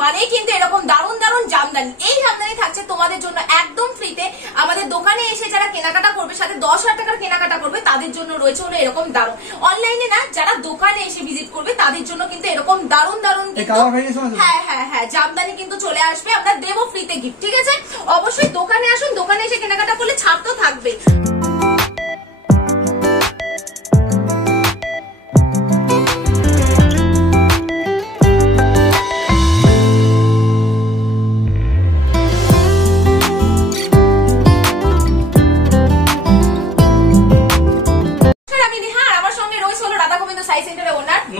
মানে কিন্তু এরকম দারুণ দারুণ জামদানি। এই জামদানি থাকছে তোমাদের জন্য একদম ফ্রিতে। আমাদের দোকানে এসে যারা কেনাকাটা করবে, সাথে 10,000 টাকার কেনাকাটা করবে, তাদের জন্য রয়েছে হলো এরকম দারুণ। অনলাইনে না, যারা দোকানে এসে ভিজিট করবে তাদের জন্য কিন্তু এরকম দারুণ দারুণ হ্যাঁ জামদানি কিন্তু চলে আসবে। আমরা দেবো ফ্রিতে গিফট, ঠিক আছে? অবশ্যই দোকানে আসুন, দোকানে এসে কেনাকাটা করলে ছাড় তো থাকবে।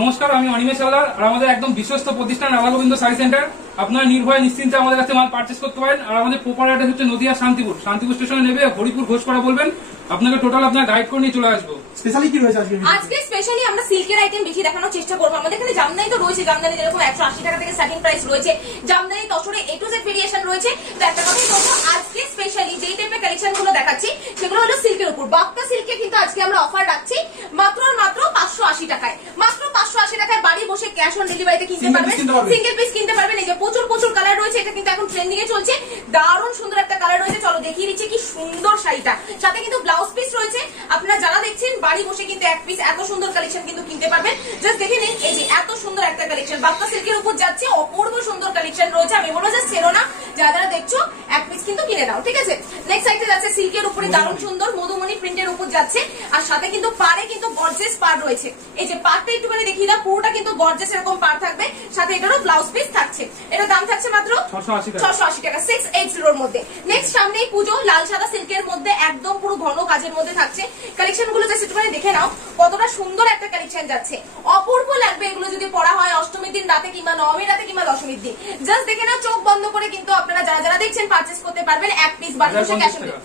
নমস্কার, আমি অনিমেষ হালদার, আর আমাদের একদম বিশ্বস্ত প্রতিষ্ঠান রাধা গোবিন্দ শাড়ি সেন্টার। আপনারা নির্ভয়ে নিশ্চিন্তে আমাদের কাছে মাল পারচেস করতে পারেন। আর আমাদের প্রপার অ্যাড্রেস হচ্ছে নদিয়া শান্তিপুর স্টেশনে নেবে হরিপুর ঘোষপাড়া বলবেন, আপনাকে টোটাল আপনার গাইড করে নিয়ে চলে আসবো। স্পেশালি কি রয়েছে আজকে স্পেশালি আমরা সিল্কের আইটেম বেশি দেখানোর চেষ্টা করবো। আমাদের এখানে জামদানি তো রয়েছে, জামদানি যেরকম 180 টাকা থেকে স্টার্টিং প্রাইস রয়েছে, জামদানি তসরে A to Z ভেরিয়েশন রয়েছে। তো একটা কথাই বলবো, আজকে স্পেশালি যেই টাইপের কালেকশন গুলো দেখাচ্ছি সেগুলো হলো সিল্কের উপর। বাক্তা সিল্কে কিন্তু আজকে আমরা অফার রাখছি মাত্র 580 টাকায়। মাত্র 580 টাকায় বাড়ি বসে ক্যাশ অন ডেলিভারিতে কিনতে পারবেন, সিঙ্গেল পিস কিনতে পারবেন। এই যে প্রচুর কালার রয়েছে, এটা কিন্তু এখন ট্রেন্ডিং এ চলছে। দারুণ সুন্দর একটা কালার রয়েছে, চলো দেখিয়ে দিচ্ছি কি সুন্দর শাড়িটা। সাথে কিন্তু ব্লাউজ পিস রয়েছে। আপনারা যারা দেখছেন বাড়ি বসে কিন্তু এক পিস এত সুন্দর কালেকশন কিন্তু কিনতে পারবেন। জাস্ট দেখে নিন, এই যে এত সুন্দর একটা কালেকশন বাক্তা সিল্কের উপর যাচ্ছে, অপূর্ব সুন্দর কালেকশন রয়েছে। আমি বলবো যে সেরো না, যারা যারা দেখছো এক পিস কিন্তু কিনে নাও, ঠিক আছে? নেক্সট সাইডে যাচ্ছে সিল্কের উপরে দারুণ সুন্দর মধুমণি প্রিন্টের উপর যাচ্ছে। আর সাথে কিন্তু পাড়ে কিন্তু গর্জিয়াস পাড় রয়েছে। এই যে পাড়টা একটুখানি দেখিয়ে দাও, পুরোটা কিন্তু গর্জিয়াস এরকম পাড় থাকবে। সাথে এটারও ব্লাউজ পিস থাকছে। এটার দাম থাকছে মাত্র 680 টাকা, 680 এর মধ্যে। নেক্সট সামনেই পুজো, লাল সাদা সিল্কের মধ্যে একদম পুরো ঘন কাজের মধ্যে থাকছে। কালেকশন গুলো জাস্ট একটুখানি দেখে নাও, কতটা সুন্দর একটা কালেকশন যাচ্ছে। অপূর্ব লাগবে এগুলো যদি পড়া হয় অষ্টমীর দিন রাতে কিংবা নবমীর রাতে কিংবা দশমীর দিন। জাস্ট দেখে নাও, চোখ বন্ধ করে কিন্তু আপনারা যারা যারা দেখছেন পারচেস করতে পারবেন এক পিস বাড়ি বসে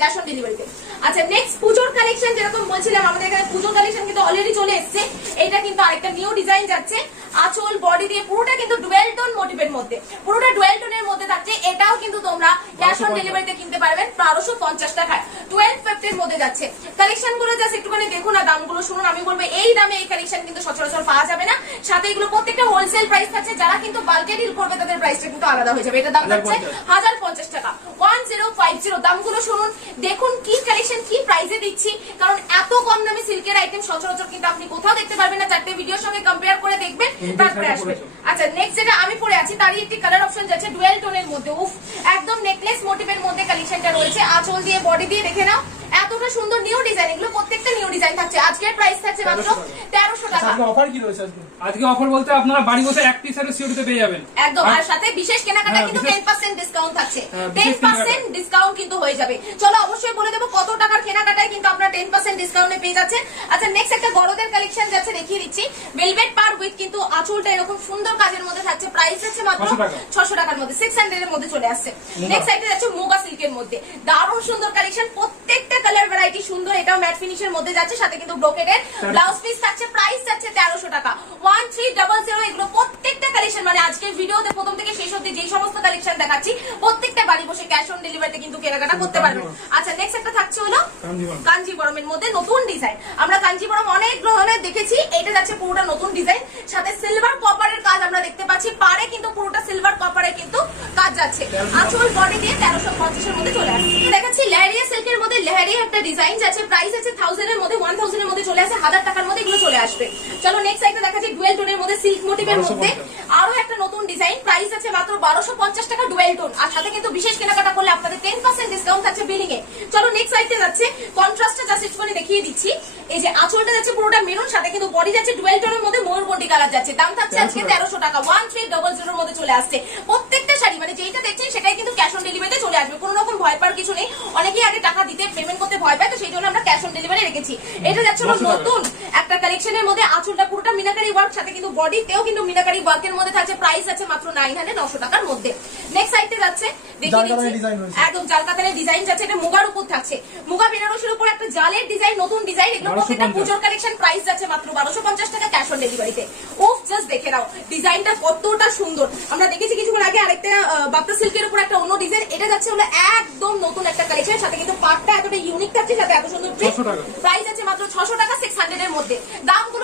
ক্যাশ অন ডেলিভারিতে। আচ্ছা, নেক্সট পুজোর কালেকশন যেরকম বলছিলাম, আমাদের এখানে পুজোর কালেকশন কিন্তু অলরেডি চলে এসছে। এটা কিন্তু আরেকটা নিউ ডিজাইন যাচ্ছে। আঁচল বডি দিয়ে পুরোটা কিন্তু ডুয়েল টোন মোটিভের মধ্যে, পুরোটা ডুয়েল টোনের মধ্যে থাকছে। এটাও কিন্তু তোমরা ক্যাশ অন ডেলিভারিতে কিনতে পারবেন 1250 টাকায়। 1250 এর মধ্যে যাচ্ছে। কালেকশন গুলো জাস্ট একটুখানি দেখুন আর দামগুলো শুনুন। আমি বলবো এই দামে এই কালেকশন কিন্তু সচরাচর পাওয়া যাবে না। সাথে এগুলো প্রত্যেকটা হোলসেল প্রাইস থাকছে। যারা কিন্তু বাল্কে ডিল করবে তাদের প্রাইসটা কিন্তু আলাদা হয়ে যাবে। এটা দাম থাকছে 1050 টাকা, 1050। দামগুলো শুনুন, দেখুন কি কালেকশন কি প্রাইসে দিচ্ছি। কারণ এত কম দামে সিল্কের আইটেম সচরাচর কিন্তু আপনি কোথাও দেখতে পারবেন না। চারটে ভিডিওর সঙ্গে কম্পেয়ার করে দেখবেন, তারপরে আসবেন। আচ্ছা, নেক্সট যেটা আমি পরে আছি তারই একটি কালার অপশন যাচ্ছে ডুয়েল টোনের মধ্যে। উফ, একদম নেকলেস মোটিভের মধ্যে কালেকশনটা রয়েছে। আঁচল দিয়ে বডি দিয়ে দেখে নাও, এতটা সুন্দর নিউ ডিজাইন। এগুলো প্রত্যেকটা নিউ ডিজাইন থাকছে। আজকের প্রাইস থাকছে মাত্র 1300 টাকা। অফার কি রয়েছে আজকে? অফার বলতে আপনারা বাড়ি বসে এক পিস আর সিওরিতে পেয়ে যাবেন একদম। আর সাথে বিশেষ কেনাকাটা কিন্তু 10% ডিসকাউন্ট থাকছে। 10% ডিসকাউন্ট কিন্তু হয়ে যাবে। চলো অবশ্যই বলে দেবো কত টাকার কেনাকাটায় কিন্তু আপনারা 10% ডিসকাউন্টে পেয়ে যাচ্ছেন। আচ্ছা, নেক্সট একটা বড়দের কালেকশন যাচ্ছে, দেখিয়ে দিচ্ছি। ভেলভেট পার উইথ কিন্তু আঁচলটা এরকম সুন্দর কাজের মধ্যে থাকছে। প্রাইস হচ্ছে মাত্র 600 টাকার মধ্যে, 600 এর মধ্যে চলে আসছে। নেক্সট সাইডে যাচ্ছে মুগা সিল্কের মধ্যে দারুণ সুন্দর কালেকশন। প্রত্যেকটা কালার ভ্যারাইটি সুন্দর। এটাও ম্যাট ফিনিশের মধ্যে যাচ্ছে। সাথে কিন্তু ব্রোকেডের ব্লাউজ পিস থাকছে। প্রাইস যাচ্ছে 1300 টাকা, 1300। এগুলো প্রত্যেকটা কালেকশন মানে আজকের ভিডিওতে প্রথম থেকে শেষ অবধি যে সমস্ত কালেকশন দেখাচ্ছি প্রত্যেকটা বাড়ি বসে ক্যাশ অন ডেলিভারিতে কিন্তু কেনাকাটা করতে পারবেন। আচ্ছা, নেক্সট একটা থাকছে হলো কাঞ্জিবরমের মধ্যে নতুন ডিজাইন। আমরা কাঞ্জিবরম অনেক ধরনের দেখেছি, এটা যাচ্ছে পুরোটা নতুন ডিজাইন। সাথে সিলভার কপারের কাজ আমরা দেখতে পাচ্ছি। পারে কিন্তু পুরোটা সিলভার কপারের কিন্তু কাজ যাচ্ছে। আঁচল বডি দিয়ে 1350 এর মধ্যে চলে আসছে। দেখাচ্ছি লেহেরিয়া সিল্কের মধ্যে লেহেরিয়া একটা ডিজাইন যাচ্ছে। প্রাইস আছে 1000 এর মধ্যে, 1000 এর মধ্যে চলে আসে। 1000 টাকার মধ্যে এগুলো চলে আসবে। চলো নেক্সট সাইডে দেখাচ্ছি ডুয়েল টোনের মধ্যে সিল্ক মোটিভের মধ্যে আরো একটা নতুন ডিজাইন। প্রাইস আছে মাত্র 1250 টাকা ডুয়েল টোন। আর সাথে কিন্তু বিশেষ কেনাকাটা করলে আপনাদের 10% ডিসকাউন্ট থাকছে বিলিং এ। চলো নেক্সট সাইডে যাচ্ছে কন্ট্রাস্টটা জাস্ট একটুখানি দেখিয়ে দিচ্ছি। এই যে আঁচলটা যাচ্ছে পুরোটা মেরুন, সাথে কিন্তু বডি যাচ্ছে ডুয়েল টোনের মধ্যে ময়ূরকণ্ঠী কালার যাচ্ছে। দাম থাকছে আজকে 1300 টাকা, 1300 এর মধ্যে চলে আসছে। প্রত্যেকটা শাড়ি মানে যেটা দেখছেন সেটাই কিন্তু ক্যাশ অন ডেলিভারিতে চলে আসবে। কোনো রকম ভয় পাওয়ার কিছু নেই। অনেকেই আগে টাকা দিতে পেমেন্ট করতে ভয় পায়, তো সেই জন্য আমরা ক্যাশ অন ডেলিভারি রেখেছি। এটা যাচ্ছে নতুন একটা কালেকশনের মধ্যে। আঁচলটা পুরোটা মিনাকারি ওয়ার্ক, সাথে কিন্তু বডিতেও কিন্তু মিনাকারি ওয়ার্কের মধ্যে থাকছে। প্রাইস আছে মাত্র 900 টাকার মধ্যে। নেক্সট সাইডে যাচ্ছে, দেখিয়ে দিচ্ছি। একদম জালকাতানের ডিজাইন যাচ্ছে। এটা মুগার উপর থাকছে। মুগা বেনারসির উপর একটা জালের ডিজাইন, নতুন ডিজাইন। এগুলো প্রত্যেকটা পুজোর কালেকশন। প্রাইস যাচ্ছে মাত্র 1250 টাকা ক্যাশ অন ডেলিভারিতে। উফ, জাস্ট দেখে নাও ডিজাইনটা কতটা সুন্দর। আমরা দেখেছি কিছুক্ষণ আগে আরেকটা বাপ্তা সিল্কের উপর একটা অন্য ডিজাইন। এটা যাচ্ছে হলো একদম নতুন একটা কালেকশন। সাথে কিন্তু পাটটা এতটা ইউনিক থাকছে, সাথে এত সুন্দর প্রিন্ট। প্রাইস আছে মাত্র 600 টাকা, 600 এর মধ্যে। দামগুলো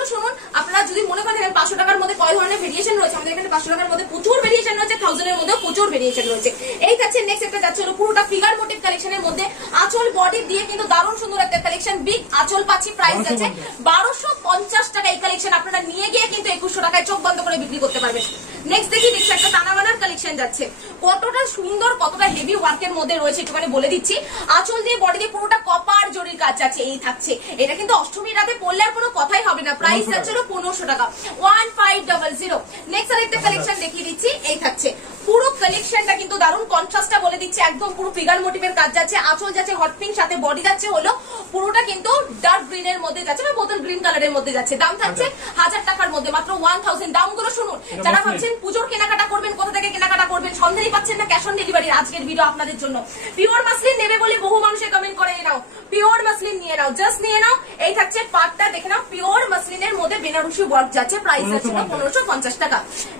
আপনারা যদি মনে করেন 500 টাকার মধ্যে কয় ধরনের ভেরিয়েশন রয়েছে, আমাদের এখানে 500 টাকার মধ্যে প্রচুর ভেরিয়েশন রয়েছে। 1000 এর মধ্যে প্রচুর ভেরিয়েশন রয়েছে। এই থাকছে নেক্সট একটা যাচ্ছে হলো পুরোটা ফিগার মোটিভ কালেকশনের মধ্যে আঁচল বডি দিয়ে কিন্তু দারুণ সুন্দর একটা কালেকশন, বিগ আঁচল পাচ্ছি, প্রাইস আছে 1250 টাকা। এই কালেকশন আপনারা নিয়ে গিয়ে কিন্তু 2100 টাকায় চোখ বন্ধ করে বিক্রি করতে পারবেন। নেক্সট দেখি একটা টানাবানার কালেকশন যাচ্ছে, কতটা সুন্দর কতটা হেভি ওয়ার্কের মধ্যে রয়েছে একটুখানি বলে দিচ্ছি। আঁচল দিয়ে বডি দিয়ে পুরোটা কপার জরির কাজ আছে। এই থাকছে, এটা কিন্তু অষ্টমীর রাতে পরলে আর কোনো কথাই হবে না। প্রাইস যাচ্ছে 1500 টাকা, 1500। নেক্সট আরেকটা কালেকশন দেখিয়ে দিচ্ছি। এই থাকছে পুরো কালেকশনটা কিন্তু দারুণ, কন্ট্রাস্টটা বলে দিচ্ছি, একদম পুরো ফিগার মোটিভের কাজ যাচ্ছে। আঁচল যাচ্ছে হট পিঙ্ক, সাথে বডি যাচ্ছে হলো পুরোটা কিন্তু ডার্ক গ্রিন এর মধ্যে যাচ্ছে বা বোতল গ্রিন কালারের মধ্যে যাচ্ছে। দাম থাকছে 1000 টাকার মধ্যে, মাত্র 1000। দামগুলো শুনুন, যারা ভাবছেন পুজোর কেনাকাটা করবেন, কোথা থেকে কেনাকাটা করবেন সন্দেহই পাচ্ছেন না, ক্যাশ অন ডেলিভারি আজকের ভিডিও আপনাদের জন্য। পিওর মাসলিন নেবে বলে বহু মানুষের কমেন্ট করে নাও, পিওর মাসলিন নিয়ে নাও, জাস্ট নিয়ে নাও। এই থাকছে পাটটা দেখে নাও, পিওর মাসলিনের মধ্যে বেনারসি ওয়ার্ক যাচ্ছে, প্রাইস যাচ্ছে 1550 টাকা।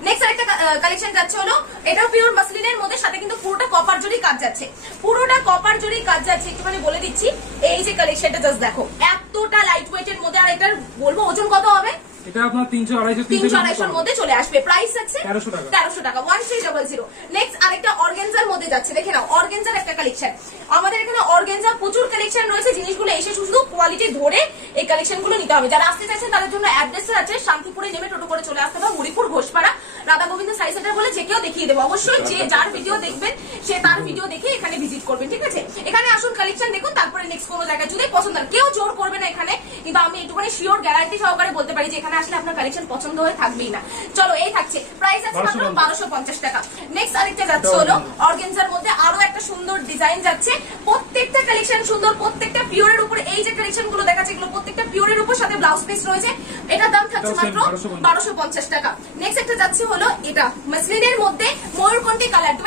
নেক্সট আরেকটা কালেকশন যাচ্ছে হলো এটাও পিওর মাসলিনের মধ্যে, সাথে কিন্তু পুরোটা কপার জরি কাজ যাচ্ছে, পুরোটা কপার জরি কাজ যাচ্ছে। একটুখানি বলে দিচ্ছি, এই যে কালেকশনটা জাস্ট দেখো, এতটা লাইট ওয়েটের মধ্যে। আর এটার বলবো ওজন কত হবে, এটা আপনার 300-250 মধ্যে চলে আসবে। প্রাইস আছে 1300 টাকা, 1300। নেক্সট আরেকটা অর্গানজার মধ্যে যাচ্ছে, দেখে নাও অর্গানজার একটা কালেকশন। আমাদের এখানে অর্গানজার প্রচুর কালেকশন রয়েছে, জিনিসগুলো এসে শুধু কোয়ালিটি ধরে এই কালেকশন গুলো নিতে হবে। যারা আসতে চাইছেন তাদের জন্য অ্যাড্রেস আছে, শান্তিপুরে নেমে টোটো করে চলে আসতে হবে, হরিপুর ঘোষপাড়া রাধা গোবিন্দ সাই সেন্টার বলে যে কেউ দেখিয়ে দেবো। অবশ্যই যে যার ভিডিও দেখবেন সে তার ভিডিও দেখে এখানে ভিজিট করবেন, ঠিক আছে? এখানে আসুন, কালেকশন দেখুন, তারপরে নেক্সট কোনো জায়গায় যদি পছন্দ হয়, কেউ জোর করবে না এখানে, কিন্তু আমি একটুখানি শিওর গ্যারান্টি সহকারে বলতে পারি যে এখানে আসলে আপনার কালেকশন পছন্দ হয়ে থাকবেই না। চলো, এই থাকছে প্রাইস আছে মাত্র 1250 টাকা। নেক্সট আরেকটা যাচ্ছে হলো অর্গানজার মধ্যে আরো একটা সুন্দর ডিজাইন যাচ্ছে, প্রত্যেকটা কালেকশন সুন্দর, প্রত্যেকটা পিওরের উপরে। এই যে কালেকশন গুলো দেখাচ্ছে এগুলো প্রত্যেকটা পিওরের উপর, সাথে ব্লাউজ পিস রয়েছে। এটার দাম থাকছে মাত্র 1250 টাকা। নেক্সট একটা যাচ্ছে হলো এটা মাসলিনের মধ্যে ময়ূরকণ্ঠী কালার,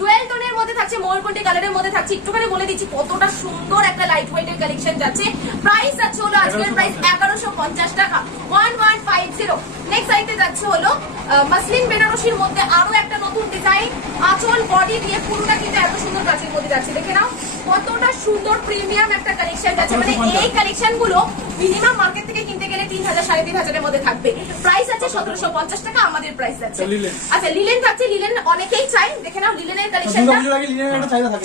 ডুয়েল টোনের মধ্যে থাকছে, ময়ূরকণ্ঠী কালারের মধ্যে থাকছে। একটুখানি বলে দিচ্ছি কতটা সুন্দর একটা লাইট ওয়েটের কালেকশন যাচ্ছে। প্রাইস আছে হলো আজকের প্রাইস 1150 টাকা, 1150। নেক্সট আইটে যাচ্ছে হলো মাসলিন বেনারসির মধ্যে আরো একটা নতুন ডিজাইন, আঁচল বডি দিয়ে পুরোটা কিন্তু এত সুন্দর কাজের মধ্যে যাচ্ছে। দেখে নাও কতটা সুন্দর প্রিমিয়াম একটা কালেকশন যাচ্ছে। মানে এই কালেকশন গুলো মিনিমাম মার্কেট থেকে কিনতে গেলে 3000-3500 এর মধ্যে থাকবে। প্রাইস আছে 1750 টাকা, আমাদের প্রাইস আছে। আচ্ছা, লিলেন থাকছে, লিলেন অনেকেই চাই, দেখে নাও লিলেনের কালেকশনটা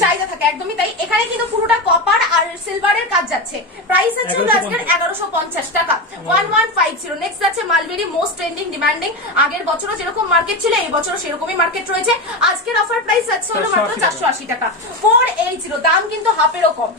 চাহিদা থাকে, একদমই তাই। এখানে কিন্তু পুরোটা কপার আর সিলভারের কাজ যাচ্ছে। প্রাইস আছে আজকের 1150 টাকা, 1150। নেক্সট আছে মালবেরি, মোস্ট ট্রেন্ডিং ডিমান্ডিং। আগের বছরও যেরকম মার্কেট ছিল এই বছরও সেরকমই মার্কেট রয়েছে। আজকের অফার প্রাইস আছে হলো মাত্র 480 টাকা, 480। দাম কিন্তু হাফেরও কম,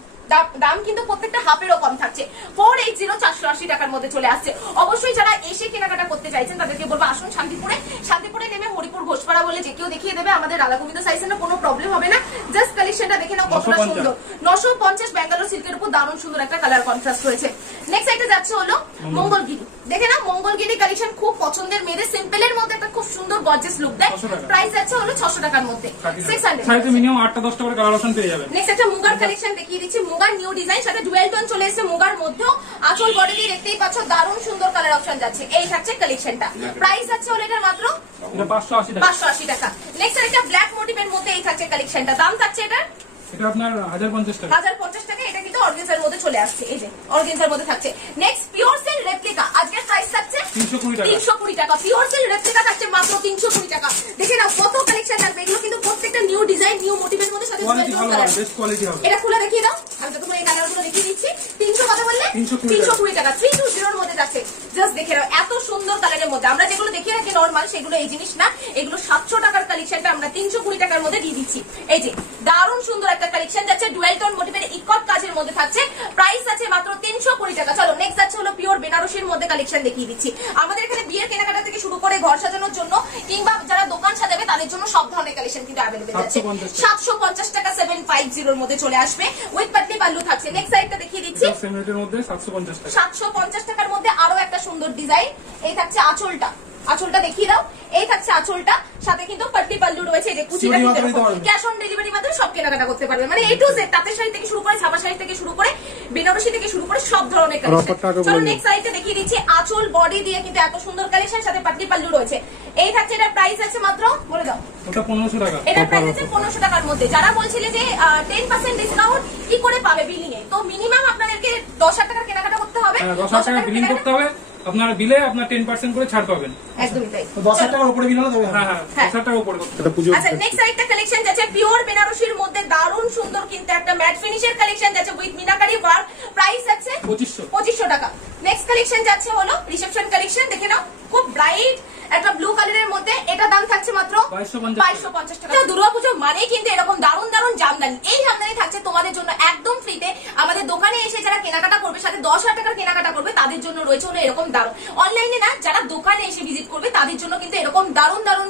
দাম কিন্তু প্রত্যেকটা হাফেরও কম থাকছে। 480, 480 টাকার মধ্যে চলে আসছে। অবশ্যই যারা এসে কেনাকাটা করতে চাইছেন তাদেরকে বলবো আসুন শান্তিপুরে নেমে হরিপুর ঘোষপাড়া বলে যে কেউ দেখিয়ে দেবে। আমাদের রাধা গোবিন্দ সাই সেন্টার, কোনো প্রবলেম হবে না। জাস্ট কালেকশনটা দেখে নাও কতটা সুন্দর, 950 ব্যাঙ্গালোর সিল্কের উপর দারুণ সুন্দর একটা কালার কন্ট্রাস্ট রয়েছে। নেক্সট একটা যাচ্ছে হলো মঙ্গলগিরি, দেখে নাও মঙ্গলগিরি কালেকশন খুব পছন্দের মেয়েদের, সিম্পলের মধ্যে একটা খুব সুন্দর গর্জিয়াস লুক দেয়। প্রাইস যাচ্ছে হলো 600 টাকার মধ্যে, 600। মিনিমাম 8-10টা করে কালার অপশন পেয়ে যাবেন। নেক্সট একটা মুগার কালেকশন দেখিয়ে দিচ্ছি, মুগার নিউ ডিজাইন, সাথে ডুয়েল টোন চলে এসেছে মুগার মধ্যেও। আঁচল বডি দিয়ে দেখতেই পাচ্ছ দারুণ সুন্দর কালার অপশন যাচ্ছে। এই থাকছে কালেকশনটা, প্রাইস আছে হলো এটার মাত্র 580 টাকা। নেক্সট একটা ব্ল্যাক মোটিভের মধ্যে এই থাকছে কালেকশনটা, দাম থাকছে এটার এটা আপনার 1050 টাকা, 1050 টাকা। এটা কিন্তু অর্গানজার মধ্যে চলে আসছে, এই যে অর্গানজার মধ্যে থাকছে। নেক্সট পিওর সিল্ক রেপ্লিকা, আজকের প্রাইস থাকছে 320 টাকা। পিওর সিল্ক রেপ্লিকা থাকছে মাত্র 320 টাকা। দেখে নাও কত কালেকশন থাকবে, এগুলো কিন্তু প্রত্যেকটা নিউ ডিজাইন, নিউ মোটিভের মধ্যে, সাথে এটা খুলে দেখিয়ে দাও। আমি তো তোমার এই কালারগুলো দেখিয়ে দিচ্ছি। 300 কত বললে? 320 টাকা, 320 এর মধ্যে যাচ্ছে। জাস্ট দেখে নাও এত সুন্দর কালারের মধ্যে। আমরা যেগুলো দেখিয়ে রাখি নরমাল, সেগুলো এই জিনিস না, এগুলো 700 টাকার কালেকশনটা আমরা 320 টাকার মধ্যে দিয়ে দিচ্ছি। এই যে দারুণ সুন্দর একটা কালেকশন যাচ্ছে, ডুয়েল টোন মোটিভের ইকট কাজের মধ্যে থাকছে। প্রাইস আছে মাত্র 320 টাকা। চলো নেক্সট যাচ্ছে হলো পিওর বেনারসির মধ্যে কালেকশন দেখিয়ে দিচ্ছি। আমাদের এখানে বিয়ের কেনাকাটা থেকে শুরু করে ঘর সাজানোর জন্য কিংবা যারা দোকান সাজাবে তাদের জন্য সব ধরনের কালেকশন কিন্তু অ্যাভেলেবল আছে। 750 টাকা, 750 এর মধ্যে চলে আসবে, উইথ পাটলি পাল্লু থাকছে। নেক্সট সাইডটা দেখিয়ে দিচ্ছি, 750 টাকার মধ্যে আরো একটা সুন্দর ডিজাইন। এই থাকছে আঁচলটা দেখিয়ে দাও। এই থাকছে আঁচলটা, সাথে কিন্তু পাটলি পাল্লু রয়েছে, যে কুচিটা ক্যাশ অন ডেলিভারি মাধ্যমে সব কেনাকাটা করতে পারবে। মানে এ টু জেড, তাঁতের শাড়ি থেকে শুরু করে, ছাপা শাড়ি থেকে শুরু করে, বেনারসি থেকে শুরু করে সব ধরনের কালেকশন। চলো নেক্সট সাইডটা দেখিয়ে দিচ্ছি, আঁচল বডি দিয়ে কিন্তু এত সুন্দর কালেকশন, সাথে পাটলি পাল্লু রয়েছে। এই থাকছে, এটার প্রাইস আছে মাত্র, বলে দাও, ওটা 1500 টাকা। এটার প্রাইস আছে 1500 টাকার মধ্যে। যারা বলছিলে যে 10% ডিসকাউন্ট কি করে পাবে বিলিং এ, তো মিনিমাম আপনাদেরকে 10,000 টাকার কেনাকাটা করতে হবে, 10,000 টাকা বিলিং করতে হবে। আপনার বিলে আপনার 10% করে ছাড় পাবেন। একদমই তাই। 10,000 টাকার উপরে বিল হলে তবে হ্যাঁ হ্যাঁ, 10,000 টাকার উপরে করতে হবে। আচ্ছা নেক্সট আরেকটা কালেকশন যাচ্ছে পিওর বেনারসির মধ্যে দারুণ সুন্দর কিন্তু একটা ম্যাট ফিনিশের কালেকশন যাচ্ছে উইথ মিনাকারি ওয়ার্ক, প্রাইস আছে 2500 টাকা। নেক্সট কালেকশন যাচ্ছে হলো রিসেপশন কালেকশন, দেখে নাও খুব ব্রাইট একটা ব্লু কালারের মধ্যে, এটা দাম থাকছে মাত্র 2250 টাকা। দুর্গাপুজো মানে কিন্তু এরকম দারুণ দারুণ জামদানি, এই জামদানি থাকছে তোমাদের জন্য একদম ফ্রিতে। আমাদের দোকানে এসে যারা কেনাকাটা করবে, সাথে 10,000 টাকার কেনাকাটা করবে, তাদের জন্য রয়েছে হলো এরকম দারুণ। অনলাইনে না, যারা দোকানে এসে ভিজিট করবে তাদের জন্য কিন্তু এরকম দারুণ দারুণ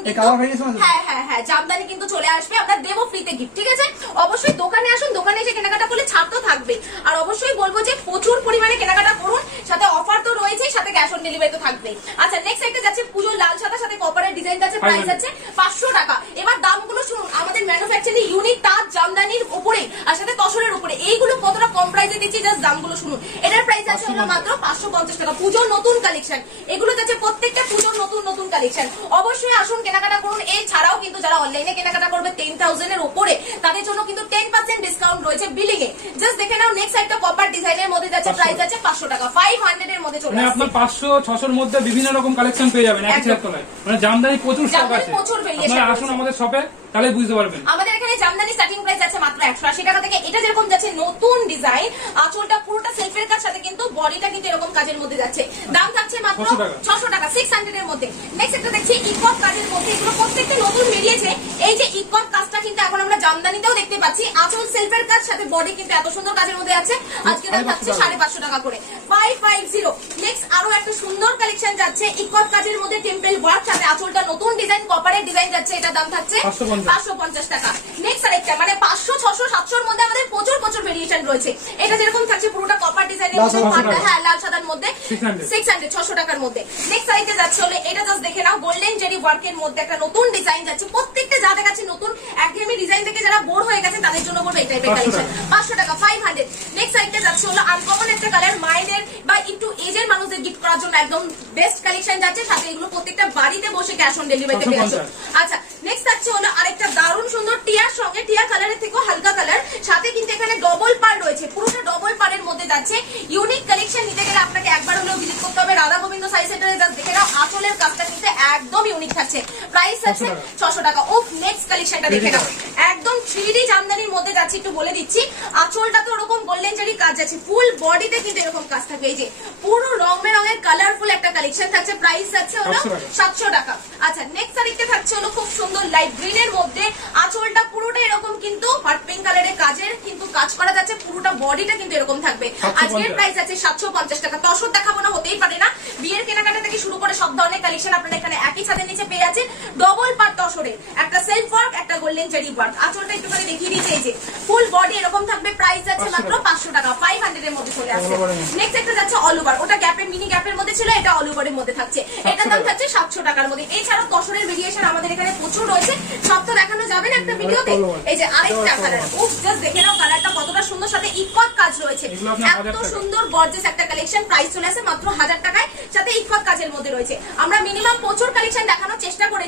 হ্যাঁ জামদানি কিন্তু চলে আসবে, আমরা দেবো ফ্রিতে গিফট, ঠিক আছে? অবশ্যই দোকানে আসুন, দোকানে এসে কেনাকাটা করলে ছাড় তো থাকবে। আর অবশ্যই বলবো যে প্রচুর পরিমাণে কেনাকাটা করুন, সাথে অফার তো রয়েছে, সাথে ক্যাশ অন ডেলিভারি তো থাকবে। আচ্ছা নেক্সট একটা যাচ্ছে পুজোর লাল সাদা সাথে কপারের ডিজাইন আছে, প্রাইস আছে 500 টাকা। এবার দামগুলো শুনুন, আমাদের ম্যানুফ্যাকচারিং ইউনিক তাজ জামদানির উপরে আর সাথে তসরের উপরে এইগুলো কতটা কম প্রাইসে দিচ্ছি, জাস্ট দামগুলো শুনুন। এটার প্রাইস আছে হলো মাত্র 550 টাকা। পুজোর নতুন কালেকশন, এগুলো যাচ্ছে প্রত্যেকটা পুজোর নতুন নতুন কালেকশন। অবশ্যই আসুন কেনাকাটা করুন। এছাড়াও কিন্তু যারা অনলাইনে কেনাকাটা করবে 10,000 এর উপরে, তাদের জন্য কিন্তু 10% ডিসকাউন্ট রয়েছে বিলিং এ। জাস্ট দেখে নাও, নেক্সট একটা কপার ডিজাইনের মধ্যে যাচ্ছে, প্রাইস আছে 500 টাকা, 500 এর মধ্যে চলে আসছে। আপনার 500-600 এর মধ্যে বিভিন্ন রকম কালেকশন পেয়ে যাবেন একই ছাদের তলায়। মানে জামদানি প্রচুর স্টক আছে, আপনারা আসুন আমাদের শপে, তাহলে বুঝতে পারবেন। আমাদের এখানে জামদানি স্টার্টিং প্রাইস আছে মাত্র 180 টাকা থেকে। এটা যেরকম যাচ্ছে নতুন ডিজাইন, আঁচলটা পুরোটা সেলফের কাজ, সাথে কিন্তু বডিটা কিন্তু এরকম কাজের মধ্যে যাচ্ছে, দাম থাকছে মাত্র 600 টাকা, 600 এর মধ্যে। নেক্সট একটা দেখছি ইকট কাজের মধ্যে, এগুলো প্রত্যেকটা নতুন বেরিয়েছে। এই যে ইকট কাজটা কিন্তু এখন আমরা জামদানিতেও দেখতে পাচ্ছি, আঁচল সেলফের কাজ, সাথে বডি কিন্তু এত সুন্দর কাজের মধ্যে আছে। আজকে দাম থাকছে 550 টাকা করে, 550। নেক্সট আরো একটা সুন্দর কালেকশন যাচ্ছে ইকট কাজের মধ্যে, টেম্পল ওয়ার্ক, সাথে আঁচলটা নতুন ডিজাইন কপারের ডিজাইন যাচ্ছে, এটা দাম থাকছে 550 টাকা। নেক্সট আরেকটা মানে 500, 600, 700 এর মধ্যে আমাদের প্রচুর প্রচুর ভেরিয়েশন রয়েছে। এটা যেরকম থাকছে পুরোটা কপার ডিজাইনের মধ্যে, হ্যাঁ লাল সাদার মধ্যে 600, 600 টাকার মধ্যে। নেক্সট আরেকটা যাচ্ছে হলো, এটা জাস্ট দেখে নাও, গোল্ডেন জেরি ওয়ার্কের মধ্যে একটা নতুন ডিজাইন যাচ্ছে। প্রত্যেকটা যা দেখাচ্ছে নতুন, একঘেয়েমি ডিজাইন থেকে যারা বোর হয়ে গেছে তাদের জন্য বলবো এই টাইপের কালেকশন, 500 টাকা, 500। নেক্সট আরেকটা যাচ্ছে হলো আনকমন একটা কালার, মায়েদের বা একটু এজের মানুষদের গিফট করার জন্য একদম বেস্ট কালেকশন যাচ্ছে, সাথে এগুলো প্রত্যেকটা বাড়িতে বসে ক্যাশ অন ডেলিভারিতে পেয়ে যাচ্ছে। আচ্ছা নেক্সট যাচ্ছে হলো আরেকটা দারুণ সুন্দর টিয়ার সঙ্গে, টিয়া কালারের থেকেও হালকা কালার, সাথে কিন্তু এখানে ডবল পার রয়েছে, পুরোটা ডবল পারের মধ্যে যাচ্ছে। ইউনিক কালেকশন নিতে গেলে আপনাকে একবার হলেও ভিজিট করতে হবে রাধা গোবিন্দ সাই সেন্টারে। জাস্ট দেখে নাও, আঁচলের কাজটা কিন্তু একদম ইউনিক থাকছে, প্রাইস আছে 600 টাকা। ও নেক্সট কালেকশনটা দেখে নাও, একদম 3D জামদানির মধ্যে যাচ্ছে, একটু বলে দিচ্ছি। আঁচলটা তো ওরকম গোল্ডেন জেরি কাজ যাচ্ছে, ফুল বডিতে কিন্তু এরকম কাজ থাকবে, এই যে পুরো রং বেরঙের কালারফুল একটা কালেকশন থাকছে, প্রাইস আছে হলো 700 টাকা। আচ্ছা নেক্সট আরেকটা থাকছে হলো খুব সুন্দর লাইট গ্রিন এর মধ্যে, আঁচলটা পুরোটা এরকম কিন্তু হট পিঙ্ক কালারের কাজের কিন্তু কাজ করা যাচ্ছে, পুরোটা বডিটা কিন্তু এরকম থাকবে। আজকের প্রাইস আছে 750 টাকা। তসর দেখাবো না, হতেই পারে না। বিয়ের কেনাকাটা থেকে শুরু করে সব ধরনের কালেকশন আপনারা এখানে একই ছাদের নিচে পেয়ে যাচ্ছেন। ডবল পার তসরের, একটা সেলফ ওয়ার্ক, একটা গোল্ডেন জেরি ওয়ার্ক। আঁচলটা একটুখানি দেখিয়ে দিয়েছে, এই যে ফুল বডি এরকম থাকবে, প্রাইস আছে মাত্র 500 টাকা, 500 এর মধ্যে চলে আসছে। নেক্সট একটা যাচ্ছে অল ওভার, ওটা গ্যাপের মিনি গ্যাপের মধ্যে ছিল, এটা অল ওভারের মধ্যে থাকছে, এটার দাম থাকছে 700 টাকার মধ্যে। এছাড়াও তসরের ভেরিয়েশন আমাদের এখানে প্রচুর রয়েছে, সব তো দেখানো যাবে না একটা ভিডিওতে। এই যে আরেকটা কালার, উফ জাস্ট দেখে নাও কালারটা কতটা সুন্দর, সাথে ইকট কাজ রয়েছে, এত সুন্দর গর্জিয়াস একটা কালেকশন, প্রাইস চলে আসে মাত্র 1000 টাকায়, সাথে ইকট কাজের মধ্যে রয়েছে। আমরা মিনিমাম প্রচুর কালেকশন দেখানোর চেষ্টা করেছি।